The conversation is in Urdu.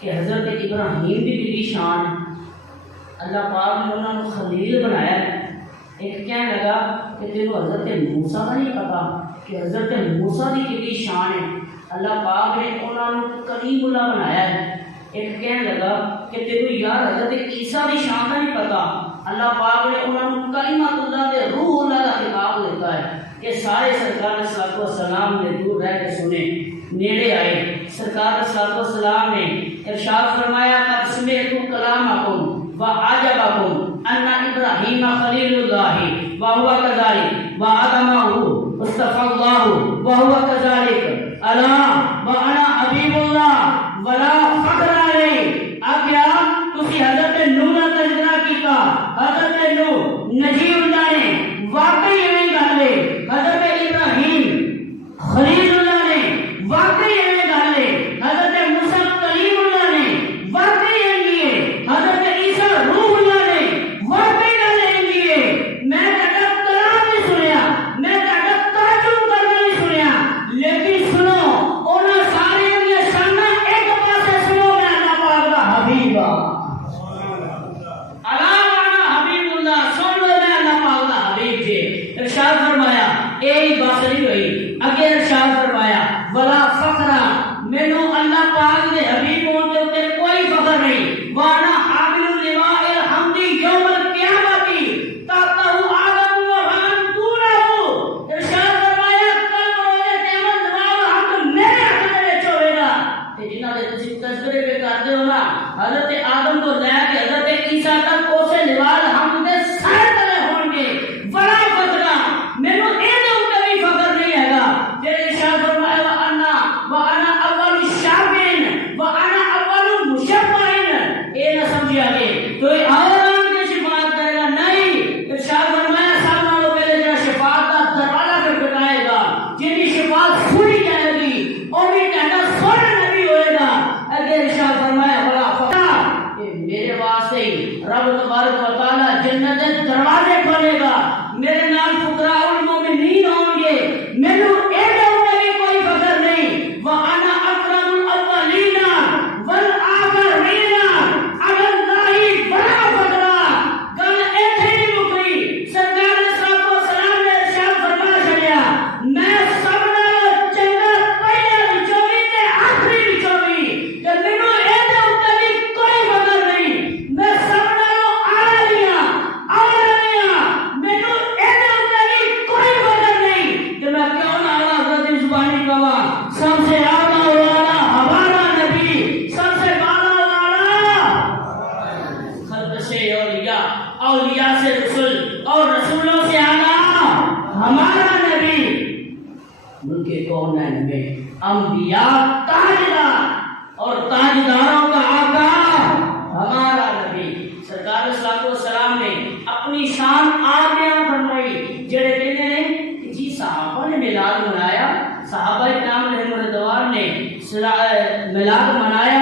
کہ حضرت ابراہیم بھی بڑی شان ہے، اللہ پاک نے انہوں نے خلیل بنایا ہے۔ ایک کہنے لگا کہ تینوں حضرت موسیٰ کا نہیں پتا کہ حضرت موسیٰ کی کتنی شان ہے، اللہ پاک نے انہوں نے کلیم اللہ بنایا ہے۔ ایک کہنے لگا کہ تینوں یار حضرت عیسیٰ کی شان کا نہیں پتا، اللہ پاک نے انہوں نے کلمۃ اللہ دے روح اللہ کا خطاب دیتا ہے کہ سارے سرکار صلی اللہ علیہ وسلم نے دور رہ کے سنے، نیڑے آئے۔ سرکار صلی اللہ علیہ وسلم نے ارشاد فرمایا قد سمعت کلامکم وعجبکم ان ابراہیم خلیل اللہ وهو كذلك وآدمه اصطفى الله وهو كذلك الا وانا حبیب اللہ ولا فخر علیہ۔ آگیا تسی حضرت نوح کا تذکرہ کیتا، حضرت نوح نجیب اللہ نے واقعی یہ گل ہے، حضرت ابراہیم خلیل اللہ نے واقعی یہ گل ہے، حضرت موسیٰ کلیم اللہ نے واقعی یہ ہے، حضرت عیسیٰ روح اللہ نے واقعی گل ہے۔ میں کہتا کلام نہیں سنیا، میں کہتا تعجب کرنا نہیں سنیا، لیکن سنو انہاں سارے دیا شانہ ایک پاسے سنو، میں اللہ پاک دا حبیب ہاں، اللہ وانا حبیب اللہ، سن لو میں اللہ پاک دا حبیب جی۔ ارشاد فرمایا ایک بات نہیں ہوئی، اگے ارشاد فرمایا ولا فخر، مینوں اللہ پاک دے حبیب ہون دے اوتے کوئی فخر نہیں، وانا حامل لواء الحمد یوم القیامت تحتہ آدم و من دونہ۔ ارشاد فرمایا کل روز قیامت لواء الحمد میرے ہاتھ دے وچ ہوے گا، تے جنہاں دے تسی تذکرے پہ کردے ہو نا، حضرت آدم تو لے کے حضرت عیسیٰ تک اسے لواء الحمد دے سر تلے ہون گے۔ بڑا فخر مینوں اے دے اوتے بھی فخر نہیں ہے گا، تے ارشاد فرمایا وانا اول الشافعین وانا اول المشفعین۔ اے نہ سمجھیا کہ کوئی اور آن کے شفاعت کرے گا، نہیں، ارشاد فرمایا سب نالوں پہلے جڑا شفاعت کا دروازہ کھٹکھٹائے گا، جن کی شفاعت سنی جائے گی اور بھی کہنا سونا نبی ہوئے گا۔ اگر ارشاد فرمایا بڑا فخر کہ میرے واسطے ہی رب تبارک و تعالی جنت کے دروازے کھولے گا، میرے نال فقراء المؤمنین ہوں گے، مینوں اے دے اوتے بھی کوئی فخر نہیں۔ وانا اکرم الاولین والآخرین علی اللہ بڑا فخر۔ گل ایتھے نہیں مکئی، سرکار صلی اللہ علیہ وسلم نے ارشاد فرما چھڑیا میں سب نالوں چنگا پہلے وچوں بھی تے آخری وچوں بھی، کہ مینوں اے دے اوتے بھی کوئی فخر نہیں، میں سب نالوں اعلی ہاں، اعلی ہاں، مینوں اے دے اوتے بھی کوئی فخر نہیں، کہ میں کیوں نہ اعلیٰ حضرت کی زبانی کہواں سب سے اعلیٰ والا ہمارا نبی، سب سے بالا والا خلق سے اولیاء، اولیاء سے رسول اور رسولوں سے اعلیٰ ہمارا نبی، ملک کونین میں انبیاء تاجدار اور تاجداروں کا آقا ہمارا نبی۔ سرکار صلی اللہ علیہ وسلم نے اپنی شان آپ بیان فرمائی، جڑے کہتے ہیں کہ جی صحابہ نے میلاد منایا، صحابہ کرام رحمہ اللہ نے میلاد منایا